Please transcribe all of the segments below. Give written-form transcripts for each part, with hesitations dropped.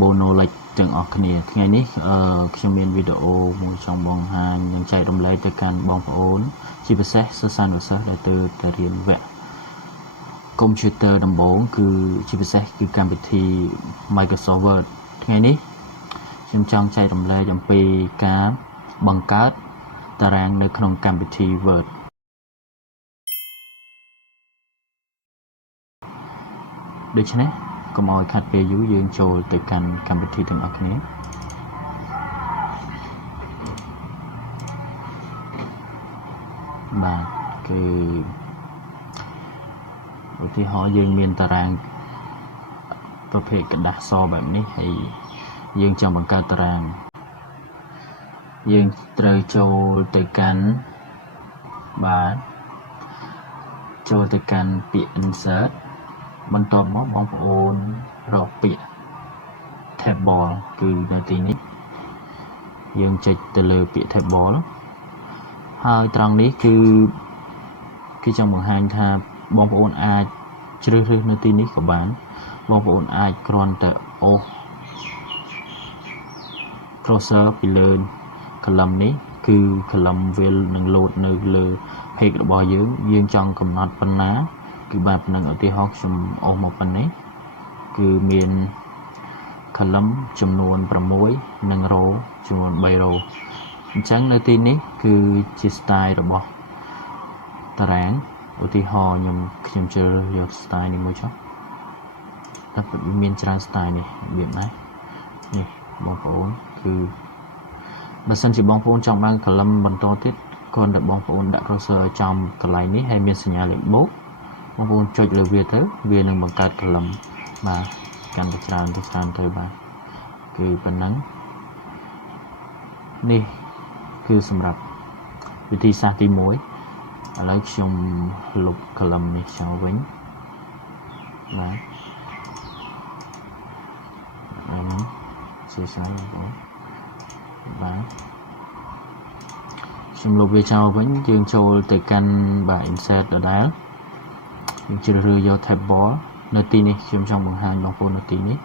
bố nô lệch từng ở kia ngày ní khi miền video một trong bong hai những chạy đồng lấy từ can bong ổn chỉ phải xét sơ san và sơ để từ riêng vẽ computer đồng bố cứ chỉ phải xét cứ cam thi Microsoft Word ngày ní trong chạy đồng lấy trong pi cá bằng cátตารางនៅក្នុងកម្មវិធី Word ដូច្នេះកុំឲ្យខាត់ពេលយូរយើងចូលទៅកាន់កម្មវិធីទាំងអស់គ្នាបាទគឺឧទាហរណ៍យើងមានតារាងប្រភេទกระดาษសបែបនេះហើយយើងចង់បង្កើតតារាងយើងត្រូវចូលទៅកាន់បាទចូលទៅកាន់ពាក្យ insert បន្ទាប់មកបងប្អូនរកពាក្យ table គឺនៅទីនេះយើងចុចទៅលើពាក្យ table ហើយត្រង់នេះគឺចង់បង្ហាញថាបងប្អូនអាចជ្រើសរើសនៅទីនេះក៏បានបងប្អូនអាចគ្រាន់តែអូស cursor ពីលើ column នេះគឺ column វានឹង load នៅលើ page របស់យើងចង់កំណត់ប៉ុណ្ណាគឺបានប៉ុណ្ណឹងឧទាហរណ៍ខ្ញុំអូសមកប៉ុណ្នេះគឺមាន column ចំនួន6និង row ចំនួន3 row អញ្ចឹងនៅទីនេះគឺជា style របស់តារាងឧទាហរណ៍ខ្ញុំជ្រើសរើសយក style នេះមួយចុះតែមានច្រើន style នេះរបៀបណានេះបងប្អូនគឺបើសិនជាបងប្អូនចង់បាន column បន្តទៀតគ្រាន់តែបងប្អូនដាក់ cursor ឲ្យចំកន្លែងនេះហើយមានសញ្ញាលេខបូកបងប្អូនចុចលើវាទៅវានឹងបង្កើត column បាទកាន់តែច្រើនទៅបាទគឺប៉ុណ្ណឹងនេះគឺសម្រាប់វិធីសាស្ត្រទី1ឥឡូវខ្ញុំលុប column នេះចោលវិញបាទហ្នឹងជាស្អីបងប្អូនបាទខ្ញុំលុបវាចោលវិញយើងចូលទៅកាន់បាទ insert ដដែលយើងជ្រើសរើសយក table នៅទីនេះខ្ញុំចង់បង្ហាញបងប្អូននៅទីនេះ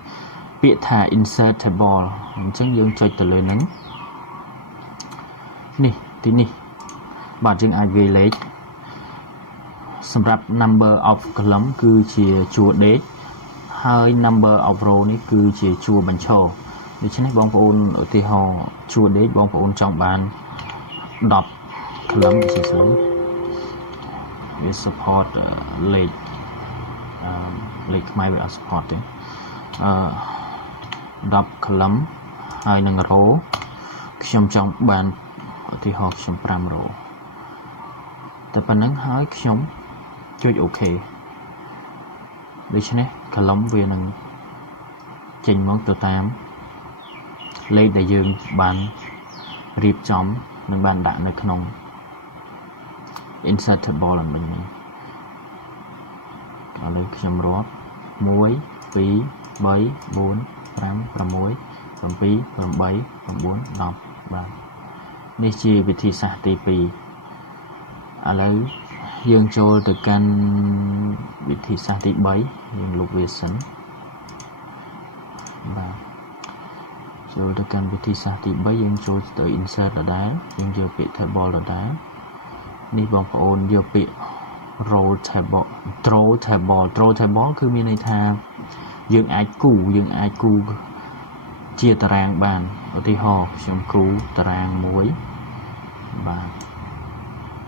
ពាក្យថា insert table អញ្ចឹងយើងចុចទៅលើហ្នឹងនេះទីនេះបាទយើងអាចវាយលេខសម្រាប់ number of column គឺជាជួរដេកហើយ number of row នេះគឺជាជួរបញ្ឈរដូច្នេះបងប្អូនឧទាហរណ៍ជួរដេកបងប្អូនចង់បាន10 column ជាស្អីវា support លេខខ្មែរវាអត់ support ទេ10 column ហើយនឹង row ខ្ញុំចង់បានឧទាហរណ៍ខ្ញុំ5 row តែប៉ុណ្្នឹងហើយខ្ញុំចុច OK ដូច្នេះ column វានឹងចេញមកទៅតាមលេខដែលយើងបានរៀបចំនិងបានដាក់នៅក្នុង insert table ឡើងវិញនេះឥឡូវខ្ញុំរាប់1 2 3 4 5 6 7 8 9 10បាទនេះជាវិធីសាស្ត្រទី2ឥឡូវយើងចូលទៅកាន់វិធីសាស្ត្រទី3យើងលុបវាសិនបាទចូលទៅកាន់វិធីសាស្ត្រទី3យើងចូលទៅ insert ដដែលយើងយកពាក្យ table ដដែលនេះបងប្អូនយកពាក្យ row table throw table គឺមានន័យថាយើងអាចគូជាតារាងបានឧទាហរណ៍ខ្ញុំគូតារាងមួយបាទ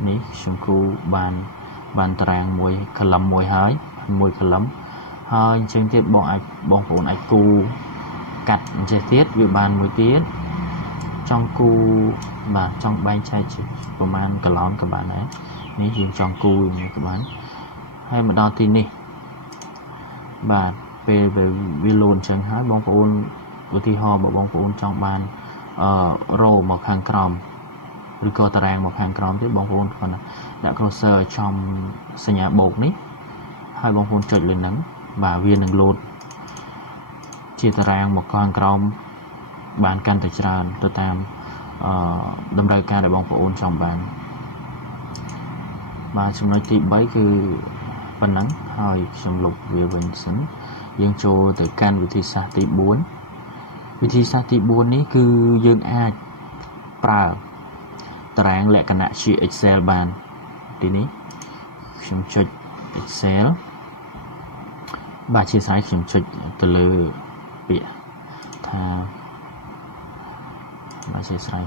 នេះខ្ញុំគូបានតារាងមួយ column មួយហើយមួយ column ហើយអញ្ចឹងទៀតបងប្អូនអាចគូកាត់អញ្ចឹងទៀតវាបានមួយទៀតចង់គូបាទចង់បែងចែកប្រមាណកន្លងក៏បានដែរនេះយើងចង់គូនេះក៏បានហើយមកដល់ទីនេះបាទពេលវាលោនអញ្ចឹងហើយបងប្អូនឧទាហរណ៍បើបងប្អូនចង់បានrow មកខាងក្រោមឬក៏តារាងមកខាងក្រោមទៀតបងប្អូនគ្រាន់តែដាក់ cursor ចំសញ្ញាបូកនេះហើយបងប្អូនចុចលើហ្នឹងបាទវានឹងលោតជាតារាងមកខាងក្រោមបានកាន់តែច្រើនទៅតាមតម្រូវការដែលបងប្អូនចង់បានបាទចំណុចទី3គឺប៉ុណ្ណឹងហើយខ្ញុំលុបវាវិញសិនយើងចូលទៅកាន់វិធីសាស្ត្រទី4 วิธีសាស្ត្រទី4នេះគឺយើងអាចប្រើតារាងលក្ខណៈជា Excel បានទីនេះខ្ញុំចុច Excel បាទជាស្រ័យខ្ញុំចុចទៅលើពាក្យថាបាទជាស្រ័យ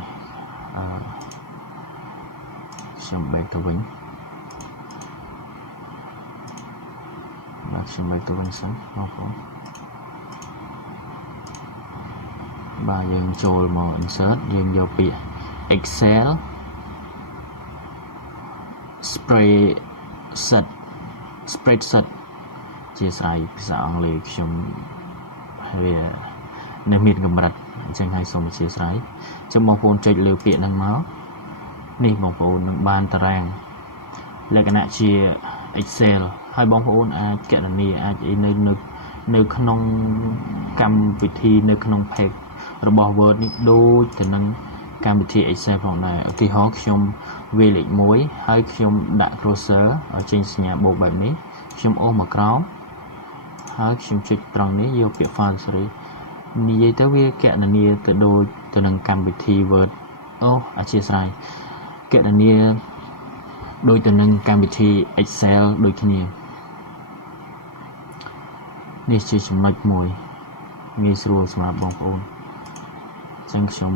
ខ្ញុំ back ទៅវិញបាទខ្ញុំ back ទៅវិញសិនបងប្អូនបាទយើងចូលមក insert យើងយកពាក្យ Excel spreadsheet ជាស្រ័យភាសាអង់គ្លេសខ្ញុំវានៅមានកម្រិតអញ្ចឹងហើយសូមអធិស្ឋានចាំបងប្អូនចុចលើពាក្យហ្នឹងមកនេះបងប្អូននឹងបានតារាងលក្ខណៈជា Excel ហើយបងប្អូនអាចកណនាអាចនៅក្នុងកម្មវិធីនៅក្នុង page របស់ Word នេះដូចទៅនឹងកម្មវិធី Excel ផងដែរឧទាហរណ៍ខ្ញុំវាយលេខ1ហើយខ្ញុំដាក់ cursor ឲ្យចេញសញ្ញាបូកបែបនេះខ្ញុំអូសមកក្រោមហើយខ្ញុំចុចត្រង់នេះយកពាក្យ file series និយាយទៅវាកណនាទៅដូចទៅនឹងកម្មវិធី Word អូអធិស្ឋាន កណនាដូចទៅនឹងកម្មវិធី Excel ដូចគ្នានេះជាចំណុចមួយងាយស្រួលសម្រាប់បងប្អូនអញ្ចឹងខ្ញុំ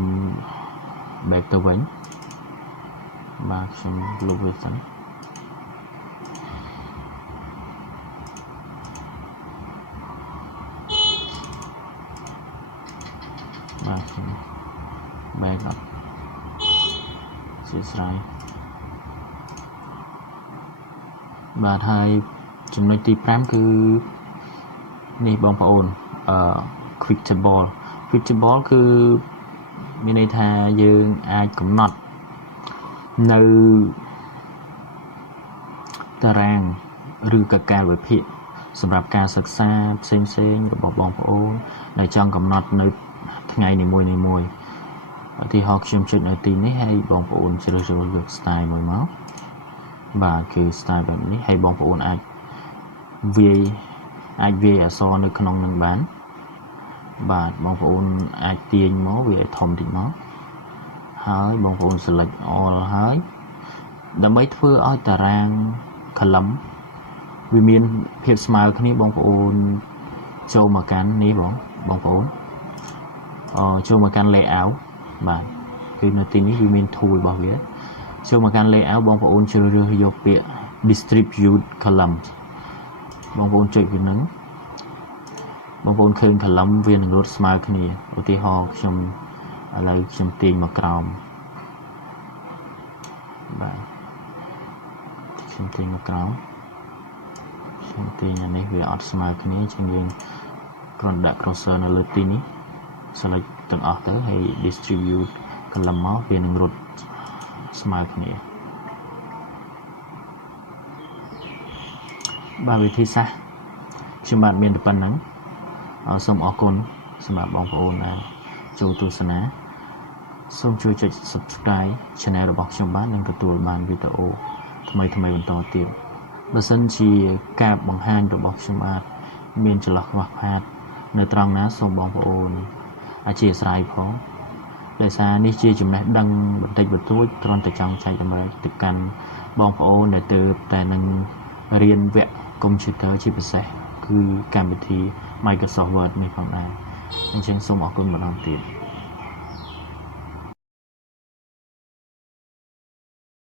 back ទៅវិញបាទខ្ញុំលុបវាសិនបាទខ្ញុំ back អត់ជាស្រ័យបាទហើយចំណុចទី5គឺនេះបងប្អូនquick table គឺមានន័យថាយើងអាចកំណត់នៅតារាងឬក៏កាលវិភាគសម្រាប់ការសិក្សាផ្សេងរបស់បងប្អូនដែលចង់កំណត់នៅថ្ងៃនីមួយឧទាហរណ៍ខ្ញុំចុចនៅទីនេះហើយបងប្អូនជ្រើសរើសយក style មួយមកបាទគឺ style បែបនេះហើយបងប្អូនអាចវាយអក្សរនៅក្នុងនឹងបានបាទបងប្អូនអាចទាញមកវាឲ្យធំតិចមកហើយបងប្អូន select all ហើយដើម្បីធ្វើឲ្យតារាង column វាមានភាពស្មើគ្នាបងប្អូនចូលមកកាន់នេះបងប្អូនចូលមកកាន់ layout បាទគឺនៅទីនេះវាមាន tool របស់វាចូលមកកាន់ layout បងប្អូនជ្រើសរើសយកពាក្យ distribute column បងប្អូនចុចវានឹងបងប្អូនឃើញ column វានឹងរត់ស្មើគ្នាឧទាហរណ៍ខ្ញុំឥឡូវខ្ញុំទាញមកក្រោមបាទខ្ញុំទាញមកក្រោមខ្ញុំទាញអានេះវាអត់ស្មើគ្នាអញ្ចឹងយើងគ្រាន់ដាក់ cursor នៅលើទីនេះ select ទាំងអស់ទៅហើយ distribute column មកវានឹងរត់ស្មើគ្នាបាទវិធីសាស្ត្រខ្ញុំបាទមានតែប៉ុណ្្នឹងសូមអរគុណសម្រាប់បងប្អូនដែលចូលទស្សនាសូមជួយចុច subscribe channel របស់ខ្ញុំបាទនិងទទួលបានវីដេអូថ្មីបន្តទៀតបើសិនជាការបង្ហាញរបស់ខ្ញុំបាទមានចន្លោះខ្វះខាតនៅត្រង់ណាសូមបងប្អូនអធិស្ឋានផងដោយសារនេះជាចំណេះដឹងបន្តិចបន្តួចគ្រាន់តែចង់ចែករំលែកទៅកាន់បងប្អូនដែលទើបតែនឹងរៀនវគ្គកុំព្យូទ័រជាពិសេសគឺកម្មវិធី Microsoft Word នេះផងដែរអញ្ចឹងសូមអរគុណម្ដងទៀត